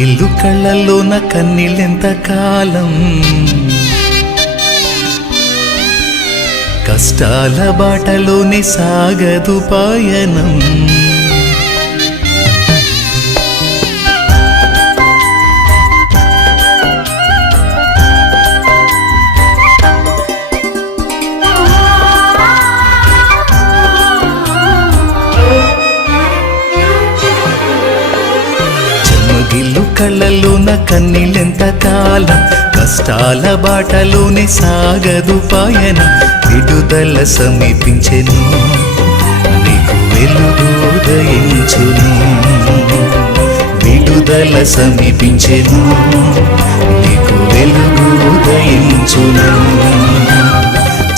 చెమ్మగిల్లు కళ్ళల్లోన కన్నీళ్ళెంత కాలం, కష్టాల బాటలోనే సాగదు పయనం. చెమ్మగిల్లు కళ్ళల్లోన కన్నీళ్ళెంత కాలం, కష్టాల బాటలోనే సాగదు పయనం. విడుదల సమీపించెను, నీకు వెలుగు ఉదయించును. విడుదల సమీపించెను, నీకు వెలుగు ఉదయించును.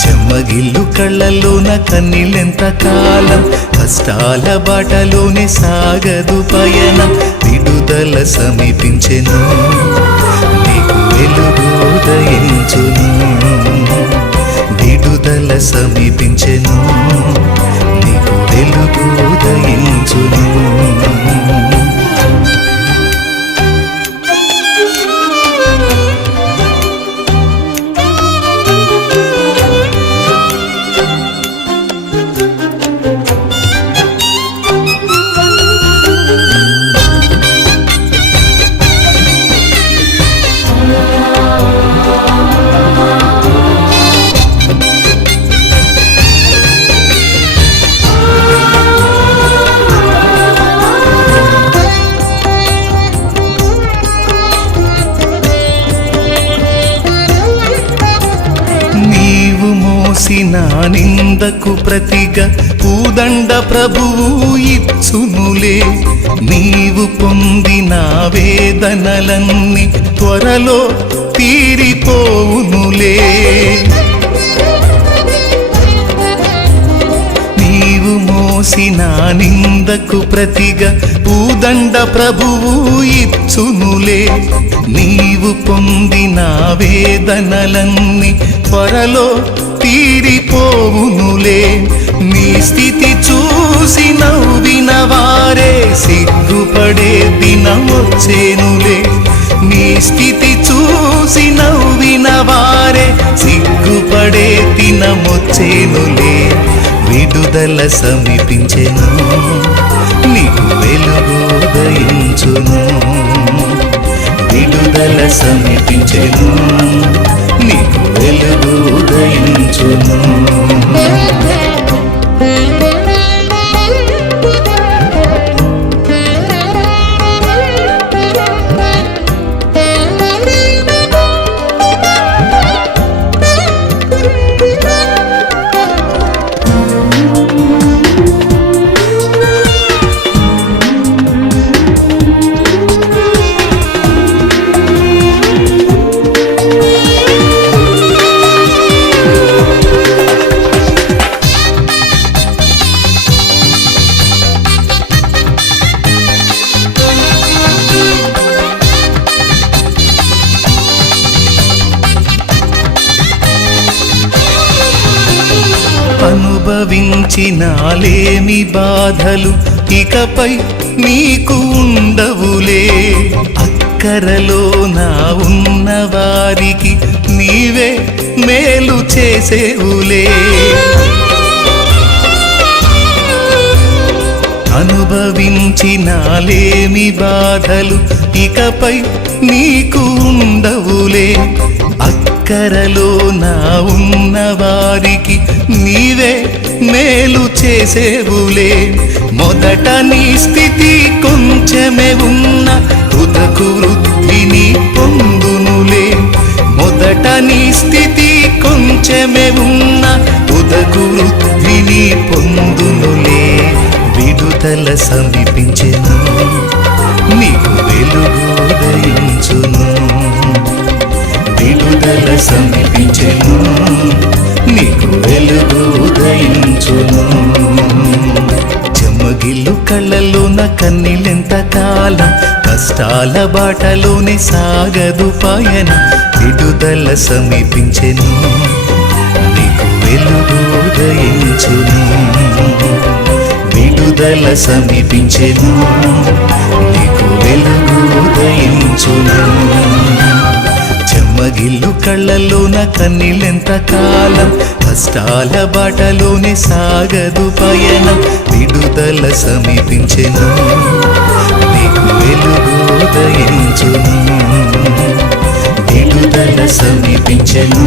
చెమ్మగిల్లు కళ్ళల్లోన కన్నీళ్ళెంత కాలం, కష్టాల బాటలోనే సాగదు పయనం. విడుదల సమీపించెను, నీకు వెలుగు ఉదయించును. విడుదల సమీపించెను, నీకు వెలుగు ఉదయించును. నా నిందకు ప్రతిగా పూదండ ప్రభువు ఇచ్చునులే. నీవు పొందిన వేదనలన్నీ త్వరలో తీరిపోవునులే. నీవు మోసిన నిందకు ప్రతిగా పూదండ ప్రభువు ఇచ్చునులే. నీవు పొందిన వేదనలన్నీ త్వరలో తీరిపోవునులే. నీ స్థితి చూసి నవ్విన వారే సిగ్గుపడే దినమొచ్చేనులే. నీ స్థితి చూసి నవ్విన వారే సిగ్గుపడే దినమొచ్చేనులే. విడుదల సమీపించెను, నీకు వెలుగు ఉదయించును. విడుదల సమీపించెను, నీకు వెలుగు ఉదయించును. అనుభవించినాలేమి బాధలు ఇకపై నీకు ఉండవులే. అక్కరలో నా ఉన్న వారికి నీవే మేలు చేసేవులే. అనుభవించినాలేమి బాధలు ఇకపై నీకు ఉండవులే. అక్కరలో నా ఉన్న వారికి నీవే మేలు చేసేవులే. మొదట నీ స్థితి కొంచెమే ఉన్న తుదకు వృద్ధిని పొందునులే. మొదట నీ స్థితి కొంచెమే ఉన్న తుదకు వృద్ధిని పొందునులే. విడుదల సమీపించెను, నీకు వెలుగు ఉదయించును. విడుదల సమీపించెను, నీకు వెలుగు ఉదయించును. చెమ్మగిల్లు కళ్ళల్లోన కన్నీళ్ళెంత కాలం, కష్టాల బాటలోనే సాగదు పయనం. విడుదల సమీపించెను, నీకు వెలుగు ఉదయించును. విడుదల సమీపించెను, నీకు వెలుగు ఉదయించును. చెమ్మగిల్లు కళ్ళలోన కన్నీళ్ళెంత కాలం, కష్టాల బాటలోనే సాగదు పయనం. విడుదల సమీపించెను, నీకు వెలుగు ఉదయించును. విడుదల సమీపించెను,